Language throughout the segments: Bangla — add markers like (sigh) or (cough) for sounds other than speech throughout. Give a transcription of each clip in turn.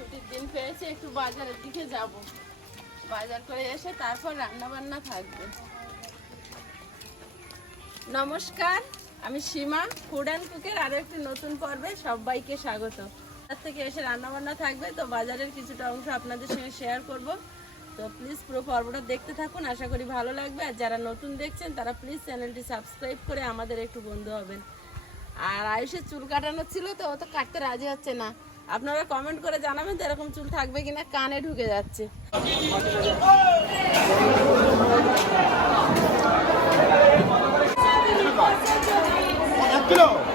ছুটির দিন পেয়েছি, একটু বাজারের দিকে যাব। বাজার করে এসে তারপর রান্না বান্না থাকবে। নমস্কার, আমি সীমা ফুড অ্যান্ড কুকের আরও একটি নতুন পর্বে সবাইকে স্বাগত। বাজার থেকে এসে রান্না বান্না থাকবে, তো বাজারের কিছুটা অংশ আপনাদের সঙ্গে শেয়ার করব। তো প্লিজ পুরো পর্বটা দেখতে থাকুন, আশা করি ভালো লাগবে। আর যারা নতুন দেখছেন, তারা প্লিজ চ্যানেলটি সাবস্ক্রাইব করে আমাদের একটু বন্ধু হবেন। আর আয়ুষের চুল কাটানো ছিল, তো ও তো কাটতে রাজি হচ্ছে না। আপনারা কমেন্ট করে জানাবেন যে এরকম চুল থাকবে কিনা কানে ঢুকে যাচ্ছে। ডবল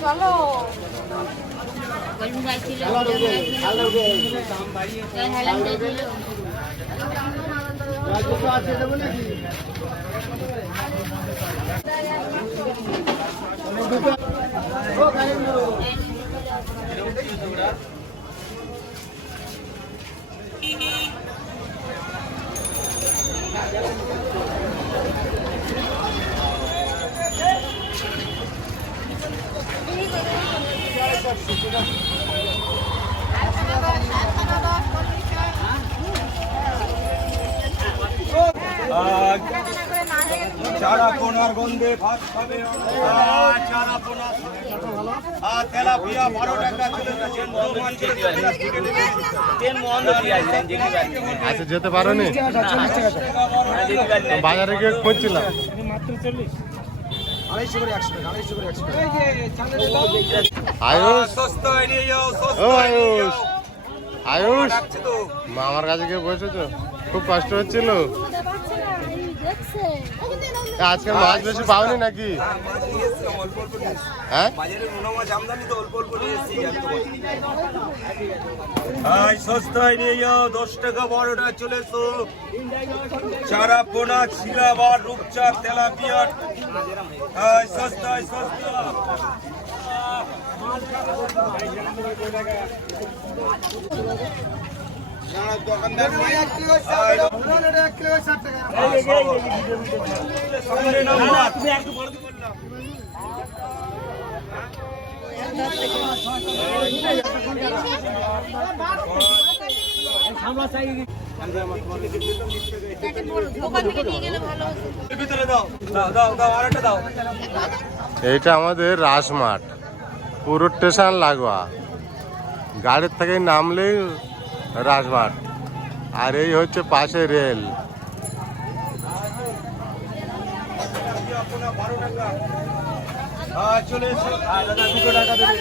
চলো Thank you. চারা পোনার গন্ধে ভাত খাবে চারা পোনা আর তেলাপিয়া বারো টাকা। আচ্ছা যেতে পারোনি বাজারে গিয়ে খুঁজছিলাম। আড়াইশো করে একশো টাকা আড়াইশো করে একশো টাকা। আয়ুষ। ও আয়ুষ। আমার কাছে কেউ বসেছো? খুব কষ্ট হচ্ছিল। আজকে মাছ বেশি পাওনি নাকি? হ্যাঁ, সস্তায় নিয়ে দশ টাকা বারোটা চলে এসো। চারা পোনা ছিলা বা হাই সস্তায় সস্তা এইটা আমাদের রাসমাঠ পুরো স্টেশন লাগোয়া। গাড়ির থেকে নামলেই রাজমাঠ আর এই হচ্ছে পাশে রেল। আপনার বারো টাকা হ্যাঁ চলে এসো হ্যাঁ দাদা দুটো টাকা দেবে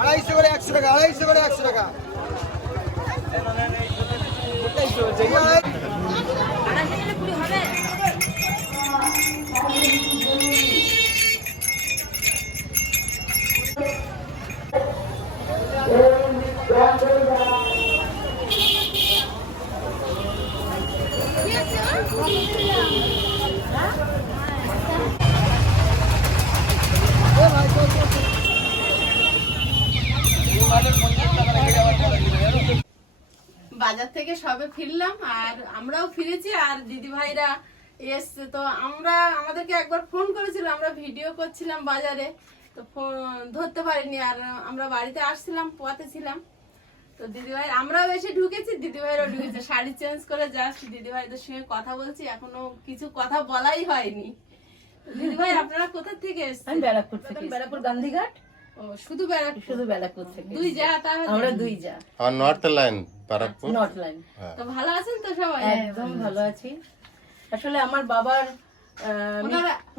আড়াইশো করে একশো টাকা ফিরলাম আর আমরাও ফিরেছি আর দিদি ভাইরা এসছে। তো আমরা আমাদেরকে একবার ফোন করেছিল আমরা ভিডিও করছিলাম বাজারে। তো ফোন ধরতে পারিনি আর আমরা বাড়িতে আসছিলাম পথে ছিলাম। তো দিদি ভাই আমরাও এসে ঢুকেছি দিদি ভাইরাও ঢুকেছে। শাড়ি চেঞ্জ করে জাস্ট দিদি ভাইদের সঙ্গে কথা বলছি এখনও কিছু কথা বলাই হয়নি। দিদি ভাই আপনারা কোথা থেকে এসছেন? ব্যারাকপুর থেকে ব্যারাকপুর গান্ধীঘাট। ও শুধু বেড়াচ্ছি শুধু ব্যারাকপুর থেকে দুই যা তাহলে। আমরা দুই যা। আমার north line Barrackpore north line তো ভালো আছেন তো সবাই? একদম ভালো আছি। আসলে আমার বাবার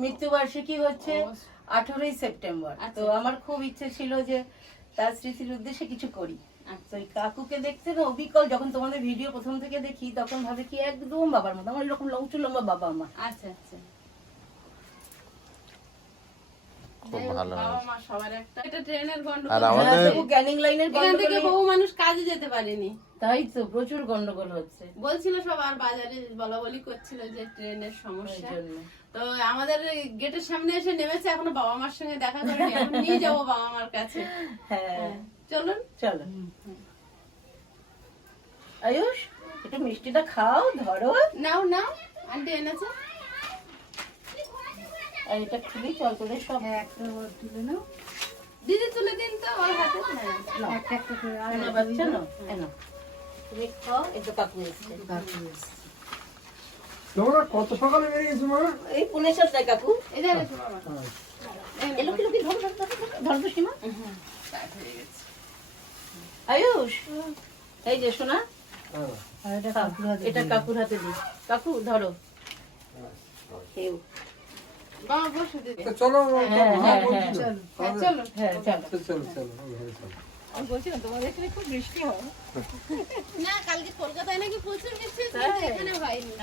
মৃত্যুবার্ষিকী হচ্ছে আঠারোই সেপ্টেম্বর। আচ্ছা। তো আমার খুব ইচ্ছে ছিল যে তার স্মৃতির উদ্দেশ্যে কিছু করি। তো ওই কাকুকে দেখতে না অবিকল যখন তোমাদের ভিডিও প্রথম থেকে দেখি তখন ভাবে কি একদম বাবার মতো আমার এরকম লম্চু লম্বা বাবা আমার আচ্ছা আচ্ছা। খুব ভালো বাবা মা সবার একটা। এটা ট্রেনের আর আমাদের হ্যাঁ, ক্যানিং লাইনের এখান থেকে বহু মানুষ কাজে যেতে পারেনি। তাই তো প্রচুর গন্ডগোল হচ্ছে। বলছিল সবার বাজারে বলা বলি করছিল যে ট্রেনের সমস্যা। তো আমাদের গেটের সামনে এসে নেমেছে এখনও বাবা মার সঙ্গে দেখা এখন নিয়ে যাব বাবা মার কাছে হ্যাঁ চলুন। চলো। আয়ুষ একটু মিষ্টিটা খাও ধরো। নাও নাও। আন্টি এনেছে। আর এটা খুবই চল সব। তুলে নাও। দিদি তুলে দিন তো ওর হাতে বাচ্চা খাও একটু কাকু এসছে। তোমরা কত সকালে বেরিয়েছো মা? এই পুনে সাতটায় কাকু। এই দেখো বাবা এলো কি লোকি ধরো ধরো ধরো, ধরো, ধরো সীমা। আয়ুষ এই যে শোনা খাও, এটা কাকুর হাতে দি কাকু ধরো। কেউ বাবা বসে দিদি চলো চলো হ্যাঁ চলো। চলো চলো ঘরে চলো না কালকে কলকাতায় নাকি প্রচুর বৃষ্টি এখানে হয়নি।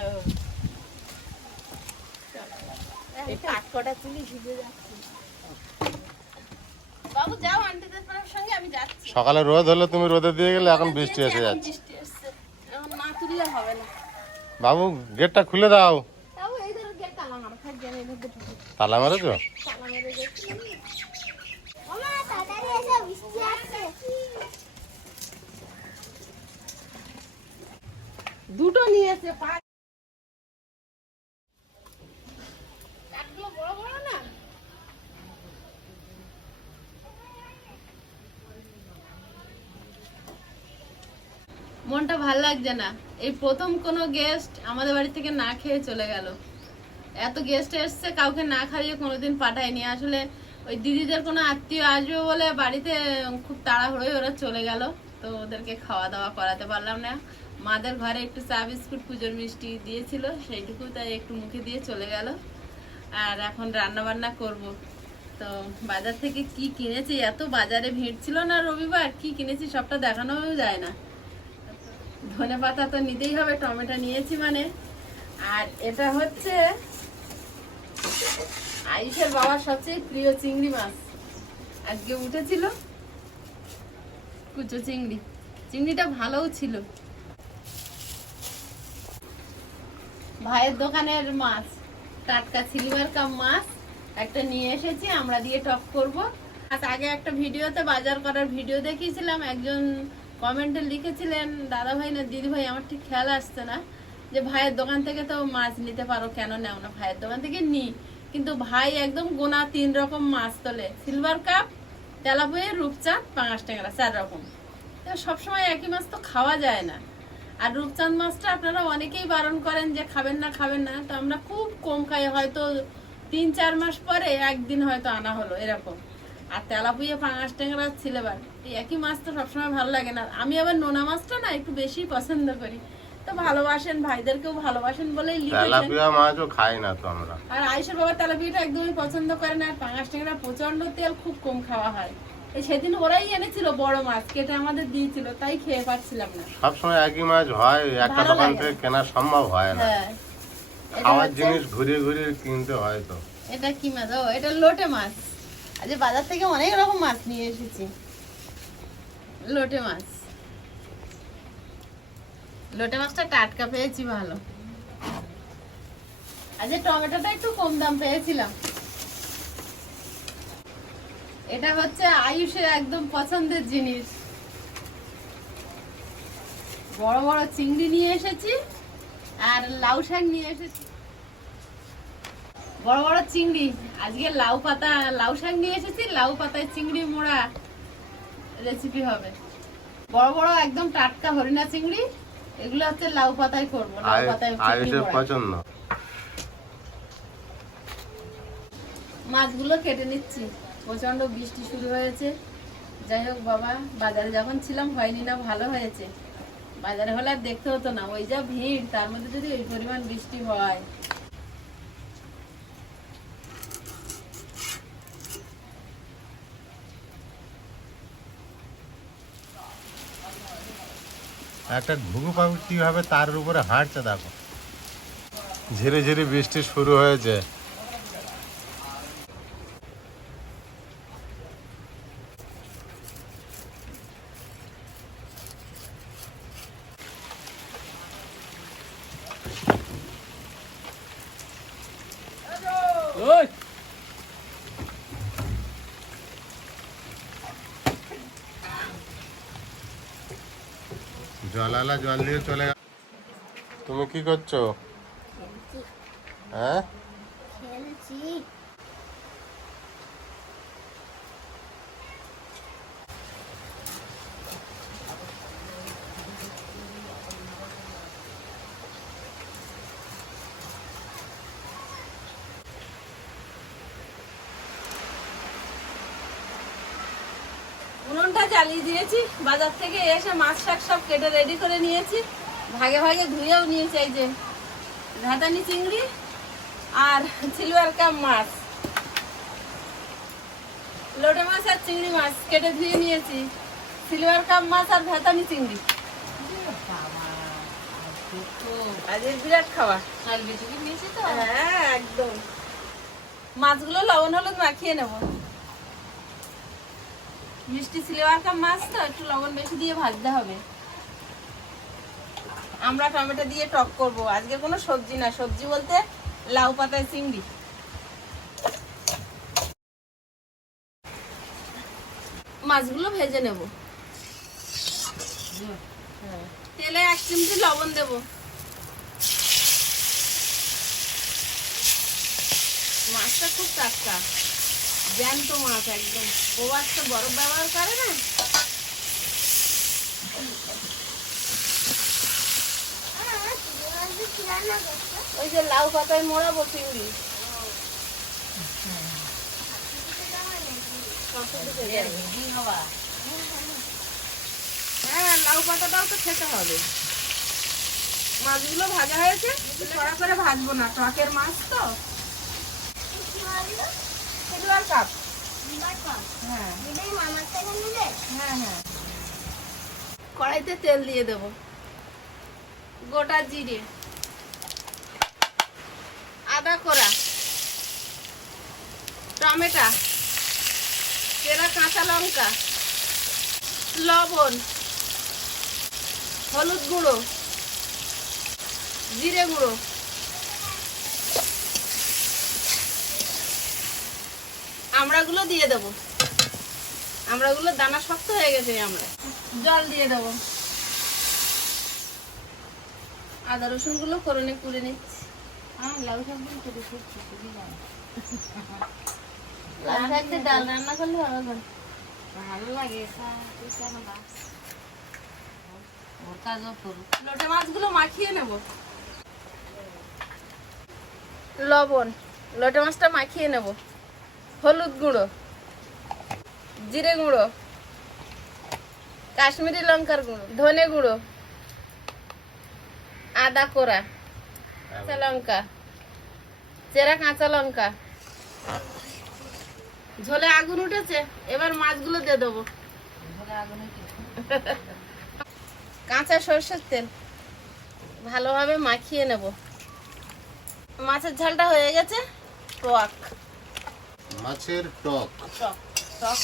এই কাঠকটা তুলি ভিজে যাচ্ছে। বাবু যাও আন্টিদের সঙ্গে আমি যাচ্ছি। সকালে রোদ হলো তুমি রোদে দিয়ে গেলে এখন বৃষ্টি এসে যাচ্ছে। বাবু গেটটা খুলে দাও তাও এই ধরো গেট তালা মারা থাকবে না এই মধ্যে ঢুকে তালা মেরে গেছি দুটো নিয়েছে মনটা ভালো লাগছে না। এই প্রথম কোনো গেস্ট আমাদের বাড়ি থেকে না খেয়ে চলে গেল। এত গেস্ট এসছে, কাউকে না খাইয়ে কোনোদিন পাঠায়নি। আসলে ওই দিদিদের কোনো আত্মীয় আসবে বলে বাড়িতে খুব তাড়াহুড়োই ওরা চলে গেল। তো ওদেরকে খাওয়া দাওয়া করাতে পারলাম না। মাদের ঘরে একটু চা, বিস্কুট, পুজোর মিষ্টি দিয়েছিল, সেইটুকু তাই একটু মুখে দিয়ে চলে গেল। আর এখন রান্না বান্না করব। তো বাজার থেকে কি কিনেছি? এত বাজারে ভিড় ছিল না রবিবার, কি কিনেছি সবটা দেখানোও যায় না। ধনে পাতা তো নিতেই হবে, টমেটো নিয়েছি মানে। আর এটা হচ্ছে আয়ুষের বাবার সবচেয়ে প্রিয় চিংড়ি মাছ। আজকে উঠেছিল কুচো চিংড়ি। চিংড়িটা ভালোও ছিল। ভাইয়ের দোকানের মাছ, টাটকা সিলভার কাপ মাছ একটা নিয়ে এসেছি, আমরা দিয়ে টক করব। আর আগে একটা ভিডিওতে, বাজার করার ভিডিও দেখিয়েছিলাম, একজন কমেন্টে লিখেছিলেন দাদা ভাই না দিদি ভাই আমার ঠিক খেয়াল আসছে না। যে ভাইয়ের দোকান থেকে তো মাছ নিতে পারো, কেন নেও না? ভাইয়ের দোকান থেকে নি। কিন্তু ভাই একদম গোনা তিন রকম মাছ তোলে। সিলভার কাপ তেলাপুয়ে, রূপচাঁদ, পাঙাশ ট্যাংরা, চার রকম। তো সবসময় একই মাছ তো খাওয়া যায় না। আর রূপচাঁদ মাছটা আপনারা অনেকেই বারণ করেন যে খাবেন না খাবেন না। তো আমরা খুব কম খাই। হয়তো তিন, চার মাস পরে একদিন হয়তো আনা হলো এরকম। আর তেলাপুয়ে, পাঙাশ ট্যাংরা ছিলেবার এই একই মাছ তো সবসময় ভালো লাগে না। আমি আবার নোনা মাছটা না একটু বেশি পছন্দ করি। তো ভালোবাসেন ভাইদেরকেও ভালোবাসেন লিখেছেন। তেলাপিয়া মাছও খাই না তো আমরা। আর আয়েশের বাবা তেলাপিয়াটা একদমই পছন্দ করে না আর পাঙাশ ট্যাংরা প্রচণ্ড তেল খুব কম খাওয়া হয়। সেদিন ওরাই এনেছিল বড় মাছ কেটে আমাদের দিয়েছিল তাই খেয়ে পাচ্ছিলাম না। সবসময় একই মাছ হয় একটা দোকান থেকে কেনা সম্ভব হয় না। হ্যাঁ। খাওয়ার জিনিস ঘুরিয়ে ঘুরিয়ে কিনতে হয় তো। এটা কি মাছ? ও এটা লোটে মাছ। আজ বাজার থেকে অনেক রকম মাছ নিয়ে এসেছি। লোটে মাছ। লোটে মাছটা টাটকা পেয়েছি ভালো। আজ টমেটোটা একটু কম দাম পেয়েছিলাম। এটা হচ্ছে আয়ুষের একদম পছন্দের জিনিস। বড় বড় চিংড়ি নিয়ে এসেছি আর লাউ শাক নিয়ে এসেছি। বড় বড় চিংড়ি, আজকে লাউ পাতা, লাউ শাক নিয়ে এসেছি, লাউ পাতায় চিংড়ি মোড়া রেসিপি হবে। বড় বড় একদম টাটকা হরিণা চিংড়ি এগুলো হচ্ছে লাউ পাতায় করব লাউ পাতায় আয়ুষের পছন্দ। মাছগুলো কেটে নিচ্ছি। প্রচণ্ড বৃষ্টি শুরু হয়েছে। যাই হোক বাবা বাজারে যখন ছিলাম হয়নি না ভালো হয়েছে। বাজারে হলে আর দেখতে হতো না। ওই যা ভিড় তার মধ্যে যদি এই পরিমাণ বৃষ্টি হয়। একটা ঘুঘু পাখি কীভাবে তার উপরে হাঁটছে দেখো। ঝিরে ঝিরে বৃষ্টি শুরু হয়েছে। জল দিয়ে চলে তুমি কি করছ? হ্যাঁ? উনুনটা জ্বালিয়ে দিয়েছি বাজার থেকে এসে মাছ শাক সব কেটে রেডি করে নিয়েছি। ভাগে ভাগে ধুয়েও নিয়েছি এই যে ধাতানি চিংড়ি আর সিলভার কাপ মাছ। লোটে মাছ আর চিংড়ি মাছ কেটে ধুয়ে নিয়েছি। সিলভার কাপ মাছ আর ভাতানি চিংড়ি। আজকে বিরাট খাওয়া। হ্যাঁ একদম। মাছগুলো লবণ হলুদ মাখিয়ে নেব। মিষ্টি সিলেওয়ার কাপ মাছ তো, একটু লবণ বেশি দিয়ে ভাজতে হবে। আমরা টমেটো দিয়ে টক করব। আজকে কোনো সবজি না, সবজি বলতে লাউ পাতায় চিংড়ি। মাছগুলো ভেজে নেব। তেলে এক চিমটি লবণ দেব। মাছটা খুব টাটকা। জ্যান্ত মাছ একদম। প্রবাস তো বরফ ব্যবহার করে না? ওই যে লাউ পাতায় মোড়াবো চিংড়ি। হ্যাঁ লাউ পাতাটাও তো খেতে হবে। মাছগুলো ভাজা হয়েছে কড়া করে ভাজবো না, টকের মাছ তো। সিলভার কাপ হ্যাঁ হ্যাঁ কড়াইতে তেল দিয়ে দেব। গোটা জিরে। আদা কোরা টমেটো। চেরা কাঁচা লঙ্কা। লবণ। হলুদ গুঁড়ো। জিরে গুঁড়ো। আমড়াগুলো দিয়ে দেব। আমড়াগুলো দানা শক্ত হয়ে গেছে আমরা জল দিয়ে দেব। আদা রসুনগুলো করনে কুড়ে নিচ্ছি লাউ শাকগুলো কেটে লাউ শাক দিয়ে ডাল রান্না করলে ভালো হয়। ভালো লাগে লোটে মাছগুলো মাখিয়ে নেব। লবণ। লোটে মাছটা মাখিয়ে নেব। হলুদ গুঁড়ো, জিরে গুঁড়ো, কাশ্মীরি লঙ্কার গুঁড়ো, ধনে গুঁড়ো, আদা কোরা, কাঁচা লঙ্কা, চেরা কাঁচা লঙ্কা। ঝোলে আগুন উঠেছে, এবার মাছগুলো দিয়ে দেবো। কাঁচা সরষের তেল, ভালোভাবে মাখিয়ে নেব। মাছের ঝালটা হয়ে গেছে টক মাছের টক। টক টক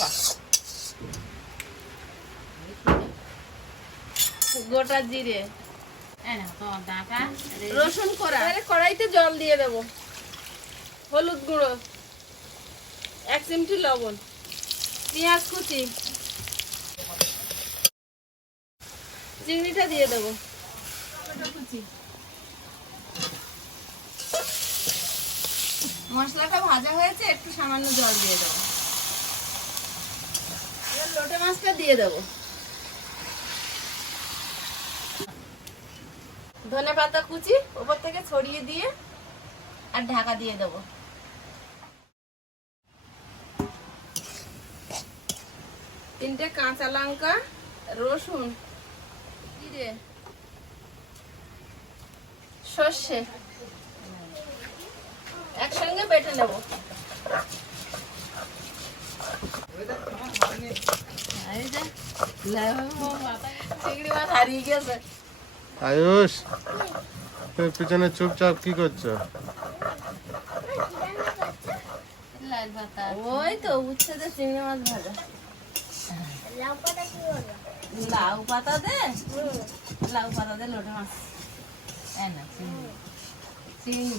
গোটা জিরে। রসুন করা কড়াইতে জল দিয়ে দেব। হলুদ গুঁড়ো এক চিমটি লবণ পেঁয়াজ কুচি। চিংড়িটা দিয়ে দেবো। কুচি। মশলাটা ভাজা হয়েছে, একটু সামান্য জল দিয়ে দেবো। এবার লোটে মাছটা দিয়ে দেবো। ধনে পাতা কুচি ওপর থেকে ছড়িয়ে দিয়ে আর ঢাকা দিয়ে দেবো। তিনটে কাঁচা লঙ্কা, রসুন, জিরে, সর্ষে। একসঙ্গে বেটে নেব। এই যে, চিংড়ি মাছ হারিয়ে গেছে আয়ুষ তুমি পিছনে চুপচাপ কি করছ? ওই তো উচ্ছে দে চিংড়ি মাছ ভাজা। লাউ পাতা দে? লাউ পাতা দে লোটে মাছ। চিংড়ি।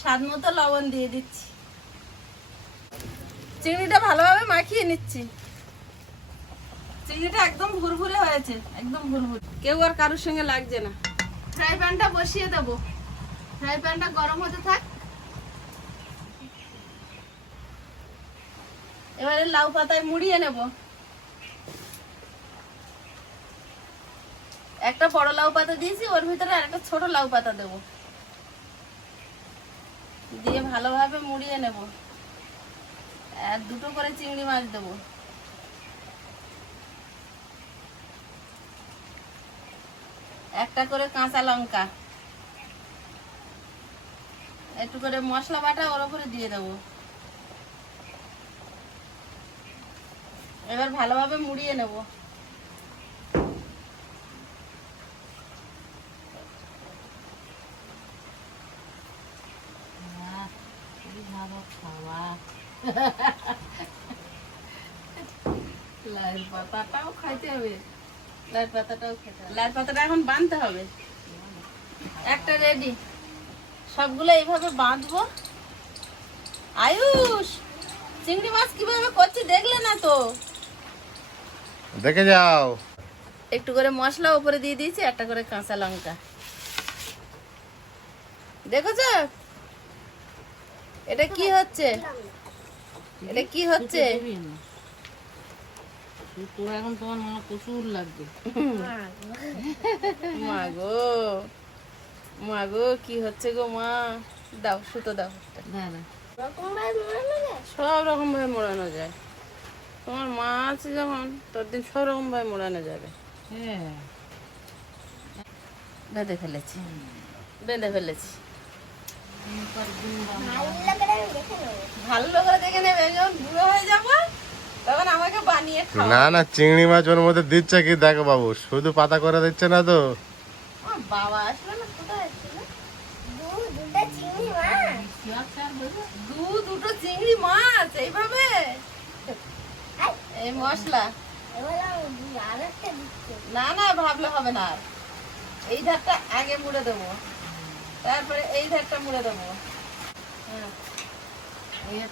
স্বাদ মতো লবণ দিয়ে দিচ্ছি। চিংড়িটা ভালোভাবে মাখিয়ে নিচ্ছি। চিংড়িটা একদম ভুরভুরে হয়েছে একদম ভুরভুরে। কেউ আর কারোর সঙ্গে লাগছে না। ফ্রাই প্যানটা বসিয়ে দেবো। ফ্রাই প্যানটা গরম হতে থাক। এবারে লাউ পাতায় মুড়িয়ে নেব। একটা বড় লাউ পাতা দিয়েছি ওর ভিতরে আর একটা ছোট লাউ পাতা দেব। দিয়ে ভালোভাবে মুড়িয়ে নেব। আর দুটো করে চিংড়ি মাছ দেবো। একটা করে কাঁচা লঙ্কা। একটু করে মশলা বাটা ওর উপরে দিয়ে দেবো। এবার ভালোভাবে মুড়িয়ে নেব। লাল পাতাটাও খাইতে হবে। লাল পাতাটাও খেতে হবে। লাল পাতাটা এখন বাঁধতে হবে। একটা রেডি সবগুলো এইভাবে বাঁধবো। আয়ুষ চিংড়ি মাছ কীভাবে করছি দেখলে না তো? দেখে যাও। একটু করে মশলা উপরে দিয়ে দিয়েছি একটা করে কাঁচা লঙ্কা। দেখেছ? এটা কি হচ্ছে? এটা কি হচ্ছে? এখন তোমার মা প্রচুর লাগবে। মা গো। মা গো কি হচ্ছে গো মা? দাও সুতো দাও। সব রকম ভাবে মোড়ানো যায়। তোমার মা আছে যখন তোর দিন সব রকম ভাবে মোড়ানো যাবে। হ্যাঁ। বেঁধে ফেলেছি। বেঁধে ফেলেছি। ভালো করে দেখে নেবে যখন বুড়ো হয়ে যাব তখন আমাকে বানিয়ে না না চিংড়ি মাছ ওর মধ্যে দিচ্ছে কি? দেখো বাবু শুধু পাতা করে দিচ্ছে না তো। বাবা আসবে না কোথায় দু দুটো চিংড়ি মাছ এইভাবে? এই মশলা। না না ভাবলে হবে না। এই ধারটা আগে মুড়ে দেবো। তারপরে এই ধারটা মুড়ে দেবো। হ্যাঁ।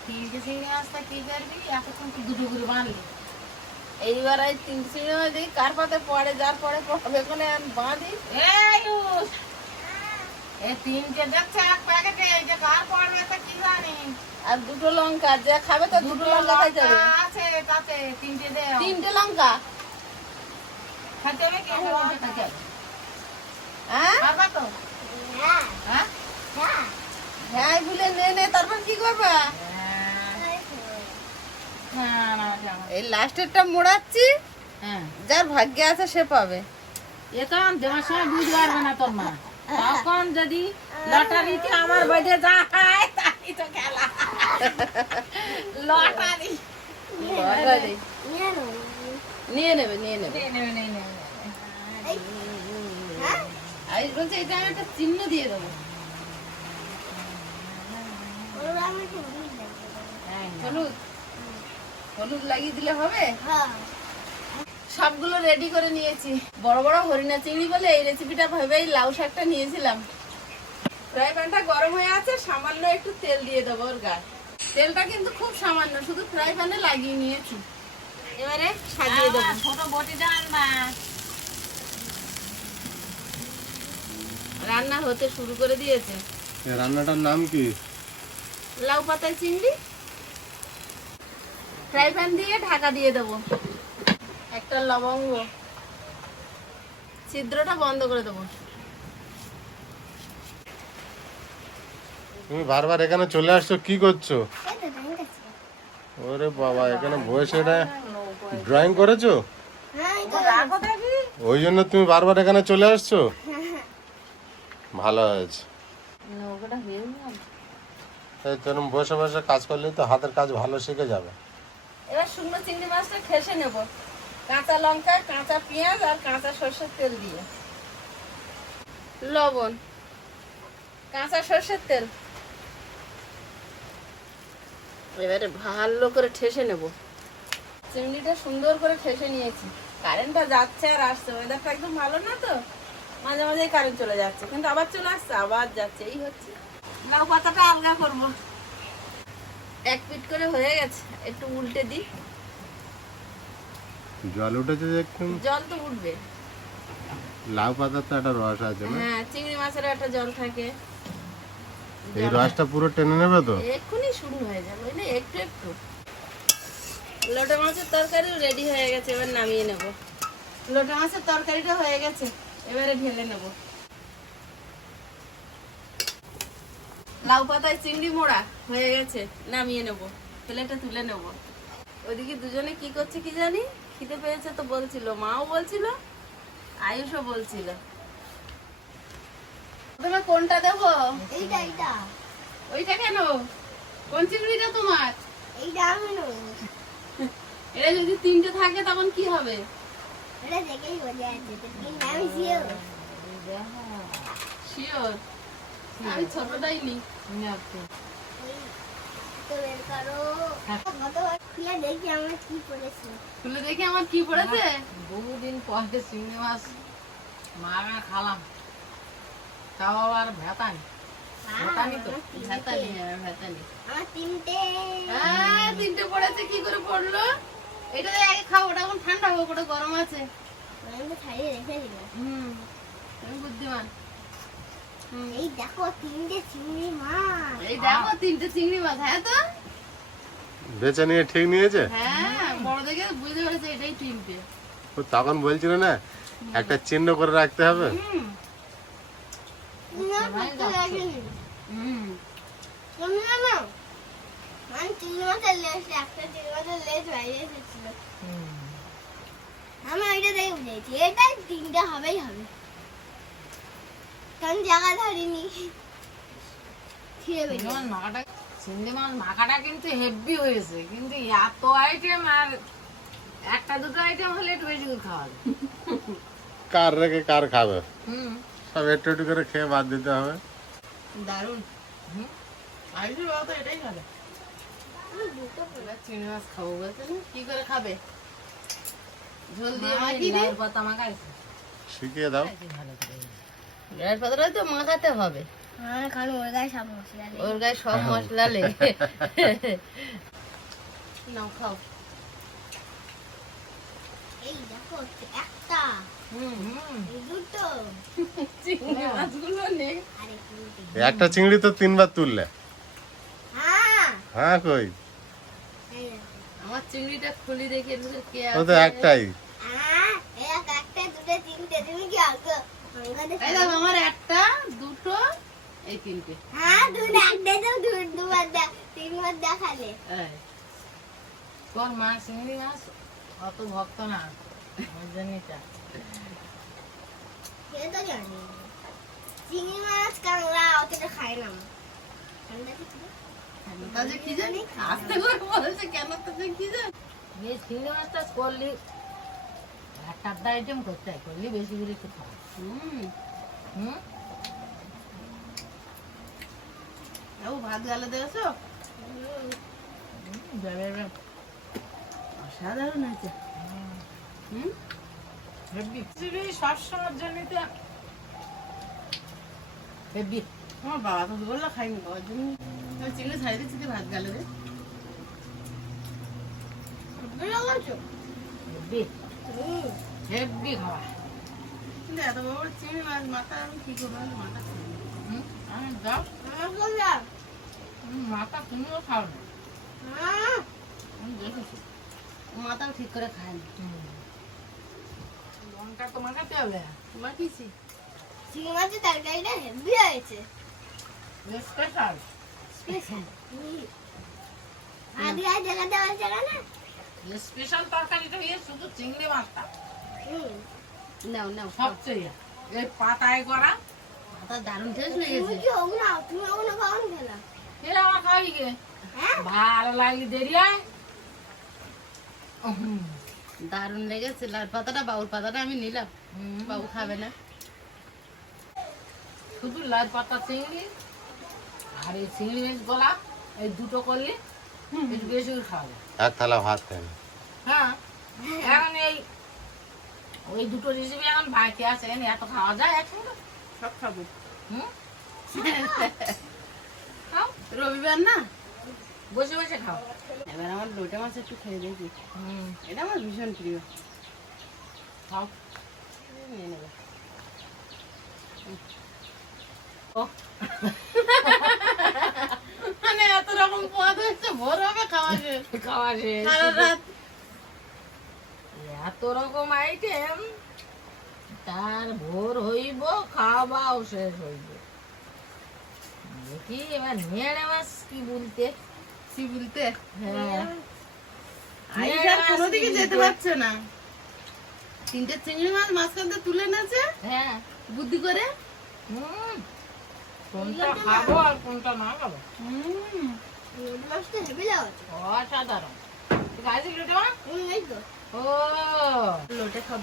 তিনটে চিংড়ি মাছটা কি করবি? এতক্ষণ তো দুটো করে বানলি। এইবার এই তিন চিংড়ি মাছ দিই কার পাতে পড়ে যার পরে পড়বে ওখানে বাঁধি। এই এই তিনটে দেখছে এক প্যাকেটে এই যে কার পড়বে তো কি জানি। আর দুটো লঙ্কা যা খাবে তো দুটো লঙ্কা খাইতে হবে। আছে তাতে তিনটে দে তিনটে লঙ্কা? খেতে হবে কি? হ্যাঁ খাবা তো? হ্যাঁ হ্যাঁ ভুলে নে নে তারপর কি করবা? না না না এই লাস্টেরটা মোড়াচ্ছি হ্যাঁ। যার ভাগ্যে আছে সে পাবে। এ তো দেওয়ার সময় বুঝতে পারবে না তোর মা। তখন যদি লটারিতে আমার যায় তাই তো খেলা। লটারি। লটারি (laughs) নিয়ে নেবে নিয়ে নেবে। বলছি এটা আমি একটা চিহ্ন দিয়ে দেবো। হলুদ। হলুদ লাগিয়ে দিলে হবে? সবগুলো রেডি করে নিয়েছি। বড় বড় হরিণা চিংড়ি বলে এই রেসিপিটা ভেবেই লাউ শাকটা নিয়েছিলাম। ফ্রাই প্যানটা গরম হয়ে আছে সামান্য একটু তেল দিয়ে দেবো ওর গায়ে। তেলটা কিন্তু খুব সামান্য শুধু ফ্রাই প্যানে লাগিয়ে নিয়েছি। এবারে সাজিয়ে দেবো। ছোট বটিটা আনবা। রান্না হতে শুরু করে দিয়েছে। রান্নাটার নাম কি? লাউ পাতায় চিংড়ি। ফ্রাই প্যান দিয়ে ঢাকা দিয়ে দেবো। একটা লবঙ্গ। ছিদ্রটা বন্ধ করে দেবো। তুমি বারবার এখানে চলে আসছো কি করছ? ওরে বাবা এখানে বসে এটা ড্রয়িং করেছ? ওই জন্য তুমি বারবার এখানে চলে আসছো? ভালো হয়েছে। এই তোরম বসে বসে কাজ করলে তো হাতের কাজ ভালো শিখে যাবে। এবার শুকনো চিংড়ি মাছটা খেসে নেব। কাঁচা লঙ্কা কাঁচা পেঁয়াজ আর কাঁচা সর্ষের তেল দিয়ে। লবণ। কাঁচা সর্ষের তেল। এবারে ভালো করে ঠেসে নেব। চিংড়িটা সুন্দর করে ঠেসে নিয়েছি। কারেন্টটা যাচ্ছে আর আসছে ওয়েদারটা একদম ভালো না তো? মাঝে মাঝে কারেন্ট চলে যাচ্ছে কিন্তু আবার চলে আসছে আবার যাচ্ছে এই হচ্ছে। লাউ পাতাটা আলগা করব। এক পিট করে হয়ে গেছে একটু উল্টে দিই। জল উঠেছে যে জল তো উঠবে। লাউ পাতার তো একটা রস আছে না? হ্যাঁ চিংড়ি মাছের একটা জল থাকে। এই রসটা পুরো টেনে নেবে তো? এক্ষুনি শুরু হয়ে যাবে বুঝলে একটু একটু। লোটা মাছের তরকারি রেডি হয়ে গেছে এবার নামিয়ে নেব। লোটা মাছের তরকারিটা হয়ে গেছে। এবারে ঢেলে নেব। লাউ পাতায় চিংড়ি মোড়া হয়ে গেছে নামিয়ে নেব। প্লেটে তুলে নেব। ওইদিকে দুজনে কি করছে কি জানি? খিদে পেয়েছে তো বলছিল মাও বলছিল আয়ুষও বলছিল। তোমার কোনটা দেবো? এইটা এইটা। ওইটা কেন? কোন চিংড়িটা তোমার? এইটা আমি এটা যদি তিনটে থাকে তখন কি হবে? আমি ছোটটাই নি খুলে দেখি আমরা কি পড়েছে বহুদিন পরে চিংড়ি মাছ মারা খালাম তাও আবার ভেতানি তিনটে পড়েছে কি করে পড়ল এটা আগে খাও ওটা এখন ঠান্ডা হোক ওটা গরম আছে। আমি তো ছাড়িয়ে রেখে দিলাম। হুম বুদ্ধিমান। এই দেখো তিনটে চিংড়ি মাছ। এই দেখো তিনটে চিংড়ি মাছ হ্যাঁ তো? বেছে নিয়ে ঠিক নিয়েছে? হ্যাঁ বড় দেখে বুঝতে পেরেছে এটাই তিনটে। ও তখন বলছিল না? একটা চিহ্ন করে রাখতে হবে? মানে চিংড়ি মাছের লেজ। একটা চিংড়ি মাছের লেজ বাইরে আমি ওইটা দেখে বুঝেছি এটা তিনটে হবেই হবে। কারণ জায়গা ধরিনি। মাখাটা কিন্তু হেভি হয়েছে কিন্তু এত আইটেম আর একটা দুটো আইটেম হলে একটু বেশি খাওয়া কার রেখে কার খাবে? হুম। সব একটু একটু করে খেয়ে বাদ দিতে হবে। দারুণ। আইসুর বাবা তো এটাই খাবে চিংড়ি মাছ খাব বলছে কি করে খাবে? ঝোল দিয়ে মাখাই মাখিয়ে পাতা মাখাইছে শিখিয়ে দাও। গ্যাস পাতাটা তো মাখাতে হবে। হ্যাঁ কারণ ওর গায়ে সব মশলা ওর গায়ে সব মশলা লেগে নাও খাও। এই দেখো একটা। চিংড়ি একটা তো তিনবার তুললে। হ্যাঁ। হ্যাঁ কই। আমার চিংড়িটা খুলি দেখি এর কে ও তো একটাই। এক একটা দুটো তিনটে তুমি কি আগে আগে এই দেখো আমার একটা দুটো এই তিনটে। হ্যাঁ দুটো একটা তো দু- দুবার দেখ তিনবার দেখালে এই, মা চিংড়ি মাছ অত ভক্ত না ওই। তো জানি। চিংড়ি মাছ কাঁকড়া অতটা খাই না। ঠান্ডা থেকে কি জানি? আস্তে করে বলছে কেন তাহলে কি জানি? এই চিংড়ি মাছটা করলি একটা আধা আইটেম করতে হয় করলি বেশি করে একটু খাওয়া হুম। ভাত গালে দিয়েছ? অসাধারণ হয়েছে। হুম? হেব্বি। চিংড়ি সবসময়ের জন্য তো হেব্বি। আমার বাবা তো বলল খাইনি বাবার জন্য চিংড়ি ছাড়িয়ে দিচ্ছি ভাত গালে হেব্বি হুম। খাওয়া কিন্তু এত বড় চিংড়ি মাছ মাথা আমি কি করব? মাথা হুম? আমি আমার মাথা তুমিও খাও না। আমি দেখেছি। মাথাও ঠিক করে খায় না। লঙ্কা তোমার কাছে হবে? তোমার কিছি চিংড়ি মাছের তরকারিটা হেভি হয়েছে। স্পেশাল। স্পেশাল আগে আর দেখাতে পারছে না স্পেশাল তরকারিটা ইয়ে শুধু চিংড়ি মাছটা নাও নাও সবচেয়ে এই পাতায় করা মাথা দারুণ টেস্ট লেগেছে কি হোক তুমি ওগুলো খাওয়ান খেলা কে আমার খাওয়াই গে ভালো লাগলি দেরি হয়। দারুণ লেগেছে লাল পাতাটা বাবুর পাতাটা আমি নিলাম। বাবু খাবে না শুধু লাল পাতা চিংড়ি আর এই চিংড়ি মাছ গলা এই দুটো করলে একটু বেশি করে খাওয়া যায়। এক থালা ভাত খাই। হ্যাঁ এখন এই ওই দুটো রেসিপি এখন বাকি আছে এখন এত খাওয়া যায় একসঙ্গে সব খাব। হুম? (laughs) খাও। রবিবার না? বসে বসে খাও। এবার আমার লোটে মাছ একটু খেয়ে দেখি। হুম। এটা আমার ভীষণ প্রিয়। খাও। নিয়ে নেব। এত (laughs) রকম পদ ভোর হবে খাওয়া শেষ। (laughs) খাওয়া শেষ। সারা রাত। এত রকম আইটেম তার ভোর হইব খাওয়াও শেষ হইব। দেখি এবার নেড়ে মাছ কি বলতে? কি বলতে? হ্যাঁ। আইসা কোনো দিকে যেতে পারছে না। তিনটে চিংড়ি মাছ মাঝখান তুলে নেছে হ্যাঁ। বুদ্ধি করে? হুম। কোনটা খাব আর কোনটা না খাব? হুম রোদ হেভি লাগছে অসাধারণ। গাড়ি লুটে মা এই তো। ও। লোটে খাব।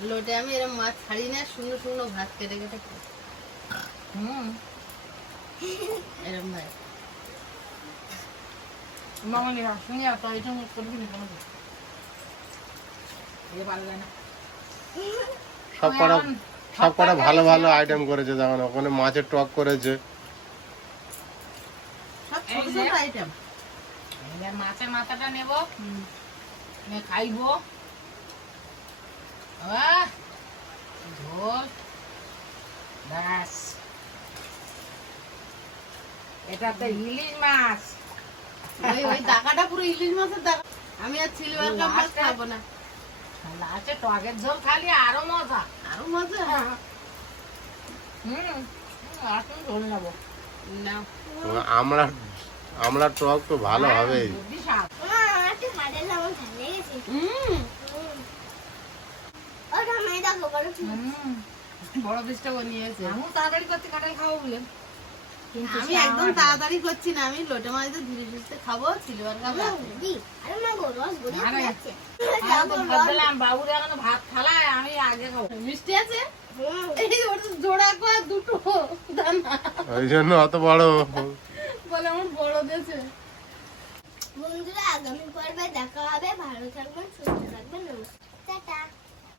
লোটে আমি এরকম মাছ ছাড়ি না শুকনো শুকনো ভাত কেটে কেটে খাই হুম। এরম ভাই। মামা নিয়ে শুনে তো এই জন্য করবি না কোনো এ পারবে না। সব সব কটা ভালো ভালো আইটেম করেছে যেমন ওখানে মাছের টক করেছে। সব ছোট ছোট আইটেম এবার মাছের মাথাটা নেব। খাইবো। ঝোল। ব্যাস। এটা তো ইলিশ মাছ। ওই ওই দাকাটা পুরো ইলিশ মাছের দাকা আমি আর সিলভার কাপ মাছ খাব না। লাস্টে টকের ঝোল খালি আরও মজা। মজা? হুম আসুন ঝোল নেব। না। আমরা আমরা টক তো ভালো হবে হুম। হুম আমি বড় হুম বড় পিসটা বানিয়েছে আমিও তাড়াতাড়ি করতে কাটাই খাব বলে। আমি একদম তাড়াতাড়ি করছি না আমি লোটে মাছ দিয়ে ধীরে সুস্থে খাব সিলভার দিলাম বাবুর এখনও ভাত খালায় আমি আগে খাব। মিষ্টি আছে? ওই জন্য অত বড়। বলে আমার বড় দিয়েছে। বন্ধুরা আগামী পর্বে দেখা হবে। ভালো থাকবেন সুস্থ থাকবেন নমস্কার।